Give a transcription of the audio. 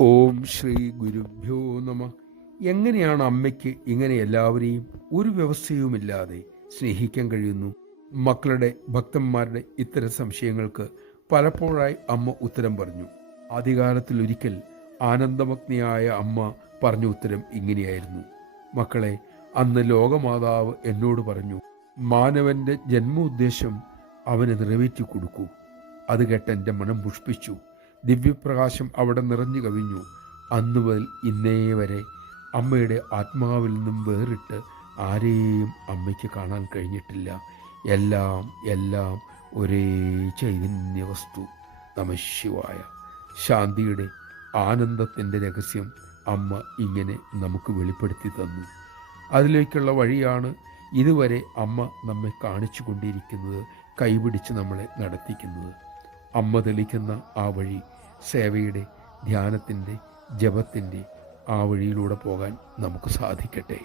ഓം ശ്രീ ഗുരുഭ്യോ നമ. എങ്ങനെയാണ് അമ്മയ്ക്ക് ഇങ്ങനെ എല്ലാവരെയും ഒരു വ്യവസ്ഥയുമില്ലാതെ സ്നേഹിക്കാൻ കഴിയുന്നു? മക്കളുടെ ഭക്തന്മാരുടെ ഇത്തരം സംശയങ്ങൾക്ക് പലപ്പോഴായി അമ്മ ഉത്തരം പറഞ്ഞു. ആദ്യകാലത്തിൽ ഒരിക്കൽ ആനന്ദമഗ്നിയായ അമ്മ പറഞ്ഞ ഉത്തരം ഇങ്ങനെയായിരുന്നു: മക്കളെ, അന്ന് ലോകമാതാവ് എന്നോട് പറഞ്ഞു, മാനവന്റെ ജന്മോദ്ദേശം അവന് നിറവേറ്റി കൊടുക്കൂ. അത് കേട്ട് എൻ്റെ മനം പുഷ്പിച്ചു. ദിവ്യപ്രകാശം അവിടെ നിറഞ്ഞു കവിഞ്ഞു. അന്നു മുതൽ ഇന്നേ വരെ അമ്മയുടെ ആത്മാവിൽ നിന്നും വേറിട്ട് ആരെയും അമ്മയ്ക്ക് കാണാൻ കഴിഞ്ഞിട്ടില്ല. എല്ലാം എല്ലാം ഒരേ ചൈതന്യ വസ്തു. നമഃശിവായ. ശാന്തിയുടെ ആനന്ദത്തിൻ്റെ രഹസ്യം അമ്മ ഇങ്ങനെ നമുക്ക് വെളിപ്പെടുത്തി തന്നു. അതിലേക്കുള്ള വഴിയാണ് ഇതുവരെ അമ്മ നമ്മെ കാണിച്ചു കൊണ്ടിരിക്കുന്നത്, കൈപിടിച്ച് നമ്മളെ നടത്തിക്കുന്നത്. അമ്മ തെളിക്കുന്ന ആ വഴി സേവയുടെ, ധ്യാനത്തിൻ്റെ, ജപത്തിൻ്റെ ആ വഴിയിലൂടെ പോകാൻ നമുക്ക് സാധിക്കട്ടെ.